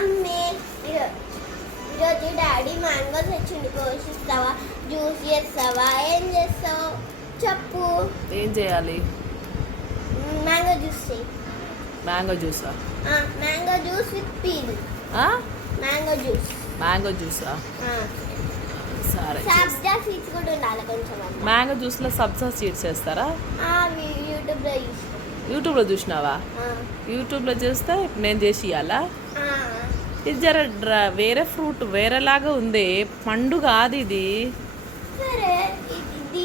Mummy ఈరోజు daddy mango తెచ్చిండు, కోసిస్తావా, juice చేస్తావా, ఏం చేస్తావు చెప్పు. ఏం చేయాలి? మ్యాంగో జ్యూస్ చేయి. మ్యాంగో జ్యూసా? Mango juice with peel. Mango juice. Mango జ్యూసా? సరే. సబ్జా సీడ్స్ కూడా ఉండాలి కొంచెం. మ్యాంగో జ్యూస్లో సబ్జా సీడ్స్ వేస్తారా? యూట్యూబ్లో చూసినావా? యూట్యూబ్లో చూస్తే ఇప్పుడు నేను చేసి ఇవ్వాలా? ఇది జర వేరే ఫ్రూట్ వేరేలాగా ఉంది, పండు కాదు ఇది. సరే ఇది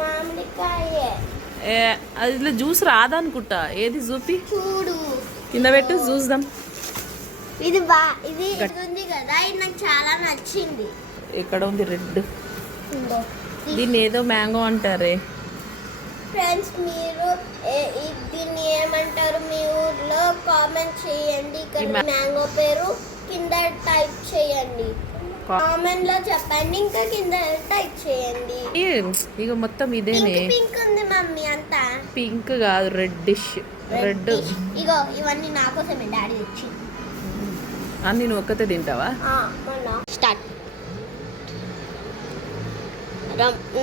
మామిడికాయ. అది ఇట్లా జ్యూస్ రాదనుకుంటా. ఏది చూపి చూడు, కింద పెట్టు చూద్దాం. ఇది ఇది ఉంది కదా, ఇది నాకు చాలా నచ్చింది. ఇక్కడ ఉంది రెడ్. దీన్ని ఏదో మ్యాంగో అంటారే. ఫ్రెండ్స్ మీరు దీన్ని ఏమంటారు మీ ఊర్లో కామెంట్ చేయండి. ఇక్కడ మ్యాంగో పేరు కింద టైప్ చేయండి, కామెంట్ లో చెప్పండి, ఇంకా కింద టైప్ చేయండి. ఇక మొత్తం ఇదేనే. పింక్ ఉంది మమ్మీ, అంతా పింక్ కాదు, రెడ్డిష్. రెడ్. ఇగో ఇవన్నీ నా కోసమే డాడీ తెచ్చి. అన్ని నువ్వు ఒక్కతే తింటావా? స్టార్ట్.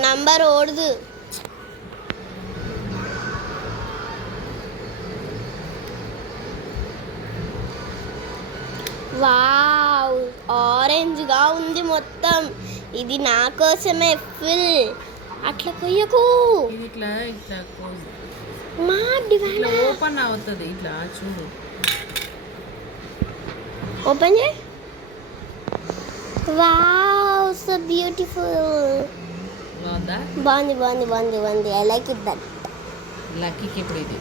నంబర్ ఓడదు. వావ్, ఆరెంజ్ గా ఉంది మొత్తం. ఇది నా కోసమే ఫుల్. అట్లా కొయ్యకు. ఇట్లా ఇట్లా మా డివైన్ ఓపెన్ అవుతుంది. ఇట్లా చూడు, ఓపెన్ చేయి. Wow, so beautiful. బాగుంది బాగుంది బాగుంది బాగుంది. I like it that. లక్కీకి ఇప్పుడు ఇది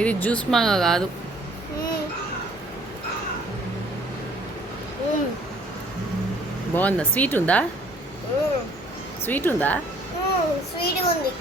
ఇది జ్యూస్ మాగా కాదు. బాగుందా? స్వీట్ ఉందా? స్వీట్ ఉందా? స్వీట్ ఉంది.